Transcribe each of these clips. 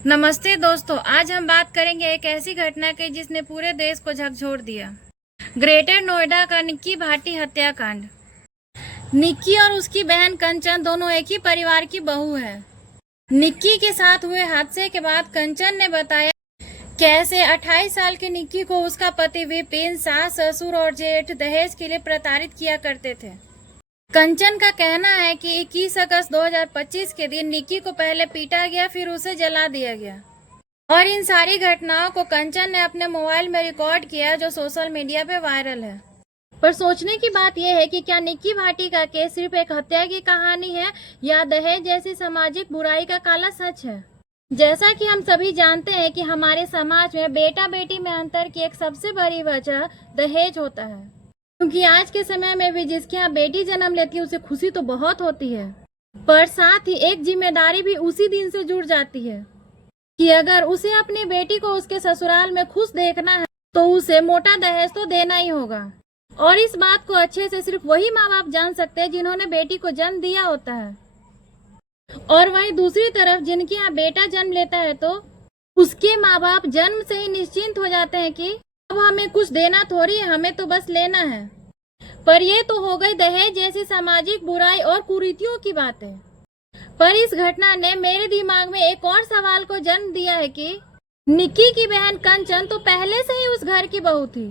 नमस्ते दोस्तों, आज हम बात करेंगे एक ऐसी घटना की जिसने पूरे देश को झकझोर दिया। ग्रेटर नोएडा का निक्की भाटी हत्याकांड। निक्की और उसकी बहन कंचन दोनों एक ही परिवार की बहू है। निक्की के साथ हुए हादसे के बाद कंचन ने बताया कैसे 28 साल की निक्की को उसका पति विपिन, सास, ससुर और जेठ दहेज के लिए प्रताड़ित किया करते थे। कंचन का कहना है कि 21 अगस्त 2025 के दिन निक्की को पहले पीटा गया, फिर उसे जला दिया गया और इन सारी घटनाओं को कंचन ने अपने मोबाइल में रिकॉर्ड किया, जो सोशल मीडिया पे वायरल है। पर सोचने की बात यह है कि क्या निक्की भाटी का केस सिर्फ एक हत्या की कहानी है या दहेज जैसी सामाजिक बुराई का काला सच है। जैसा कि हम सभी जानते हैं कि हमारे समाज में बेटा बेटी में अंतर की एक सबसे बड़ी वजह दहेज होता है, क्योंकि आज के समय में भी जिसके यहाँ बेटी जन्म लेती है उसे खुशी तो बहुत होती है, पर साथ ही एक जिम्मेदारी भी उसी दिन से जुड़ जाती है कि अगर उसे अपनी बेटी को उसके ससुराल में खुश देखना है तो उसे मोटा दहेज तो देना ही होगा। और इस बात को अच्छे से सिर्फ वही माँ बाप जान सकते हैं जिन्होंने बेटी को जन्म दिया होता है। और वहीं दूसरी तरफ जिनके यहाँ बेटा जन्म लेता है तो उसके माँ बाप जन्म से ही निश्चिंत हो जाते हैं कि अब हमें कुछ देना थोड़ी है, हमें तो बस लेना है। पर ये तो हो गई दहेज जैसी सामाजिक बुराई और कुरीतियों की बातें। पर इस घटना ने मेरे दिमाग में एक और सवाल को जन्म दिया है कि निक्की की बहन कंचन तो पहले से ही उस घर की बहू थी।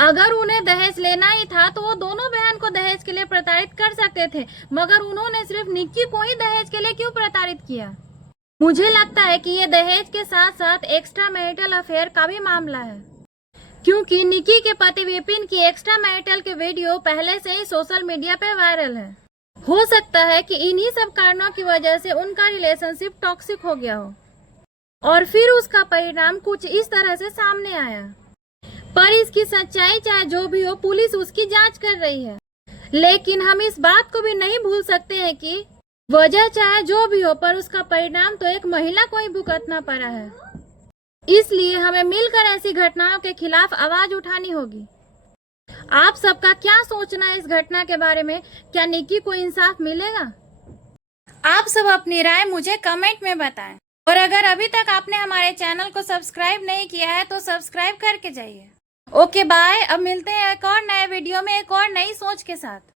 अगर उन्हें दहेज लेना ही था तो वो दोनों बहन को दहेज के लिए प्रताड़ित कर सकते थे, मगर उन्होंने सिर्फ निक्की को ही दहेज के लिए क्यों प्रताड़ित किया। मुझे लगता है कि ये दहेज के साथ साथ एक्स्ट्रा मैरिटल अफेयर का भी मामला है, क्योंकि निक्की के पति विपिन की एक्स्ट्रा मैरिटल के वीडियो पहले से ही सोशल मीडिया पे वायरल है। हो सकता है कि इन्हीं सब कारणों की वजह से उनका रिलेशनशिप टॉक्सिक हो गया हो और फिर उसका परिणाम कुछ इस तरह से सामने आया। पर इसकी सच्चाई चाहे जो भी हो, पुलिस उसकी जांच कर रही है, लेकिन हम इस बात को भी नहीं भूल सकते हैं कि वजह चाहे जो भी हो, पर उसका परिणाम तो एक महिला को ही भुगतना पड़ा है। इसलिए हमें मिलकर ऐसी घटनाओं के खिलाफ आवाज उठानी होगी। आप सबका क्या सोचना है इस घटना के बारे में? क्या निक्की को इंसाफ मिलेगा? आप सब अपनी राय मुझे कमेंट में बताएं और अगर अभी तक आपने हमारे चैनल को सब्सक्राइब नहीं किया है तो सब्सक्राइब करके जाइए। Okay bye. अब मिलते हैं एक और नए वीडियो में एक और नई सोच के साथ।